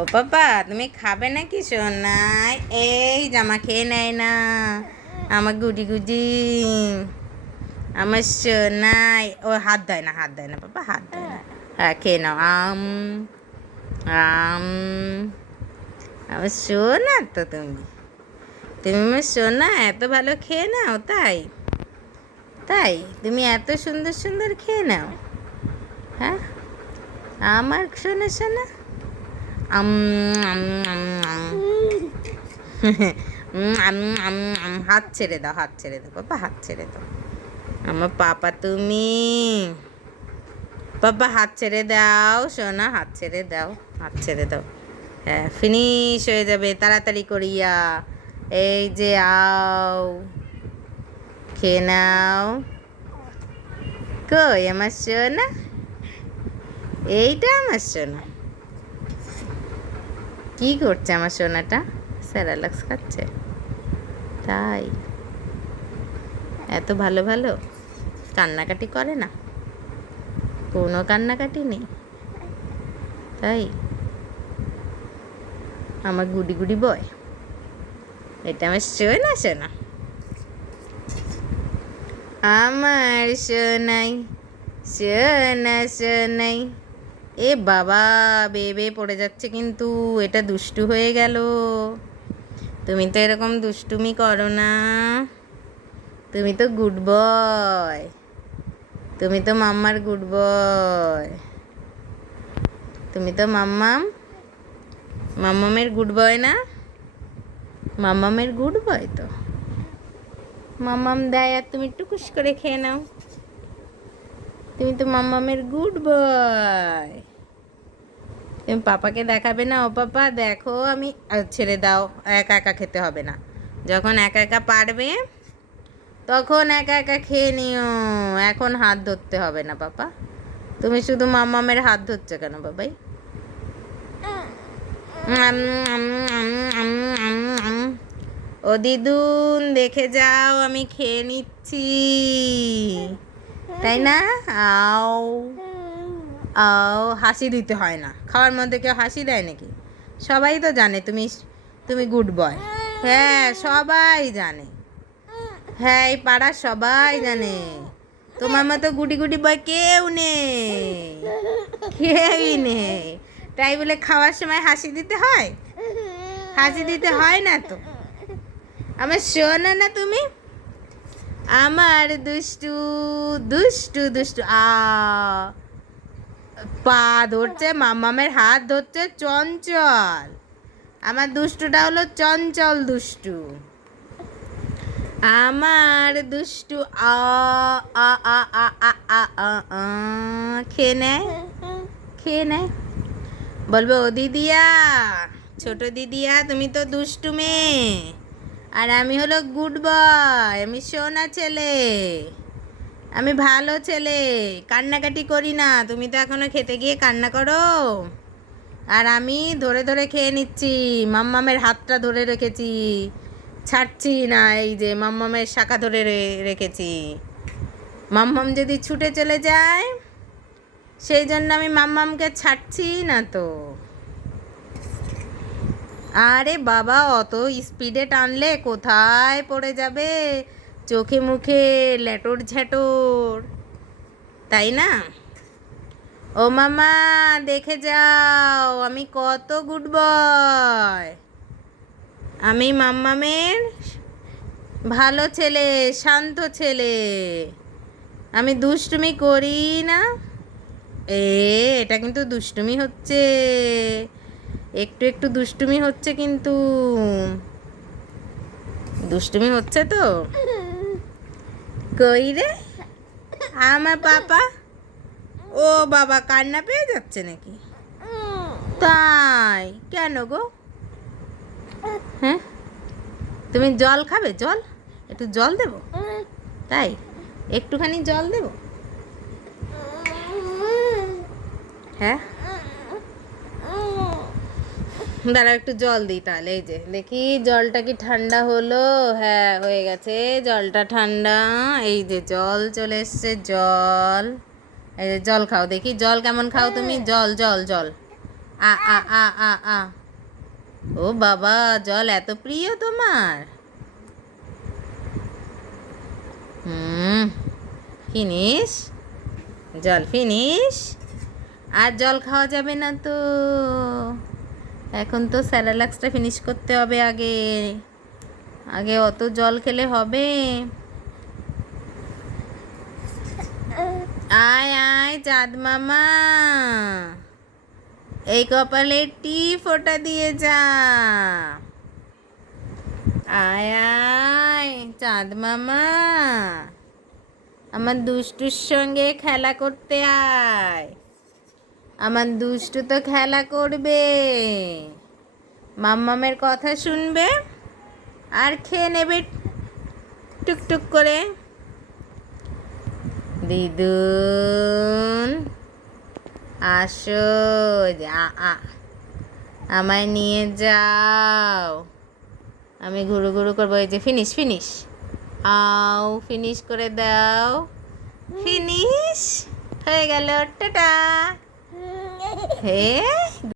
ও পাপা, তুমি খাবে নাকি সোনাই? এই জামা খেয়ে নেয় না আমার গুডি গুডি, আমার সোনাই। ও হাত দেয় না, হাত দেয় না পাপা, হাত দেয় না। হ্যাঁ খেয়ে নাও। আম আম আমার সোনা তো তুমি, তুমি আমার সোনা, এত ভালো খেয়ে নাও। তাই তাই তুমি এত সুন্দর সুন্দর খেয়ে নাও। হ্যাঁ আমার সোনা সোনা। আম আম আম আম আম আম আম। হাত ছেড়ে দাও, হাত ছেড়ে দাও পাপা, হাত ছেড়ে দাও। আমার পাপা তুমি, পাপা হাত ছেড়ে দাও সোনা, হাত ছেড়ে দাও, হাত ছেড়ে দাও। হ্যাঁ ফিনিশ হয়ে যাবে তাড়াতাড়ি করিয়া। এই যে আও, খেয়ে নাও। কই আমার সোনা? এইটা আমার সোনা। কি করছে আমার সোনাটা? স্যারালাক্স খাচ্ছে। তাই এত ভালো ভালো কান্নাকাটি করে না, কোনো কান্নাকাটি নেই। তাই আমার গুডি গুডি বয়, এটা আমার সোনা সোনা, আমার সোনাই, সোনা সোনাই। এ বাবা, বেবে পড়ে যাচ্ছে কিন্তু, এটা দুষ্টু হয়ে গেল। তুমি তো এরকম দুষ্টুমি করো না, তুমি তো গুড বয়, তুমি তো মাম্মার গুড বয়, তুমি তো মাম্মামের গুড বয় না? মাম্মামের গুড বয় তো। মাম্মাম দেয় আর তুমি টুকুস করে খেয়ে নাও। তুমি তো মাম্মামের গুড বয়। তুমি পাপাকে দেখাবে না? ও পাপা দেখো আমি, ছেড়ে দাও, একা একা খেতে হবে না। যখন একা একা পারবে তখন একা একা খেয়ে নিও, এখন হাত ধরতে হবে না পাপা। তুমি শুধু মাম্মামের হাত ধরছো কেন বাবাই? ও দিদুন দেখে যাও, আমি খেয়ে নিচ্ছি, তাই না? আও আও, হাসি দিতে হয় না খাওয়ার মধ্যে, কেউ হাসি দেয় নাকি? সবাই তো জানে তুমি, তুমি গুড বয়। হ্যাঁ সবাই জানে, হ্যাঁ এই পাড়ার সবাই জানে তোমার মতো গুডি গুডি বয় কেউ নেই, কেউই নেই। তাই বলে খাওয়ার সময় হাসি দিতে হয়? হাসি দিতে হয় না তো। আমার শোনো না তুমি, আমার দুষ্টু দুষ্টু দুষ্টু। পা ধরছে, মামামের হাত ধরছে চঞ্চল। আমার দুষ্টুটা হলো চঞ্চল দুষ্টু। আমার দুষ্টু আ আ আ আ আ আ আ আ। খেয়ে নেয়, খেয়ে নেয়। বলবে ও দিদিয়া, ছোট দিদিয়া তুমি তো দুষ্টু মেয়ে, আর আমি হলো গুড বয়, আমি সোনা ছেলে, আমি ভালো ছেলে, কান্নাকাটি করি না। তুমি তো এখনো খেতে গিয়ে কান্না করো, আর আমি ধরে ধরে খেয়ে নিচ্ছি, মাম্মামের হাতটা ধরে রেখেছি, ছাড়ছি না। এই যে মাম্মামের শাখা ধরে রেখেছি, মাম্মাম যদি ছুটে চলে যায় সেই জন্য আমি মাম্মামকে ছাড়ছি না তো। আরে বাবা, অত স্পিডে টানলে কোথায় পড়ে যাবে, চোখে মুখে লেটোর ঝেটোর, তাই না? ও মামা দেখে যাও, আমি কত গুড বয়, আমি মাম্মামের ভালো ছেলে, শান্ত ছেলে, আমি দুষ্টুমি করি না। এটা কিন্তু দুষ্টুমি হচ্ছে, একটু একটু দুষ্টুমি হচ্ছে কিন্তু, দুষ্টুমি হচ্ছে তো। কই রে আমার পাপা? ও বাবা, কান্না পেয়ে যাচ্ছে নাকি? তাই কেন গো? হ্যাঁ তুমি জল খাবে? জল, একটু জল দেব? তাই একটুখানি জল দেব? হ্যাঁ দাঁড়া একটু জল দিই তাহলে। এই যে দেখি জলটা কি ঠান্ডা হলো? হ্যাঁ হয়ে গেছে, জলটা ঠান্ডা। এই যে জল চলে এসছে, জল। এই যে জল খাও দেখি, জল কেমন খাও তুমি? জল জল জল আ আ আ আ আ ও বাবা, জল এত প্রিয় তোমার? ফিনিশ, জল ফিনিশ। আর জল খাওয়া যাবে না তো, এখন তো স্যারালাক্সটা ফিনিশ করতে হবে আগে। আগে অত জল খেলে হবে? আয় আয় চাঁদ মামা, এই কপালে টি ফোঁটা দিয়ে যা। আয় আয় চাঁদ মামা, আমার দুষ্টুর সঙ্গে খেলা করতে আয়। আমার দুষ্টু তো খেলা করবে, মাম্মামের কথা শুনবে আর খেয়ে নেবে টুকটুক করে। দিদুন আসো, আমায় নিয়ে যাও, আমি ঘুরু ঘুরু করবো। এই যে ফিনিশ ফিনিশ, আও ফিনিশ করে দাও। ফিনিশ হয়ে গেল, টাটা। হে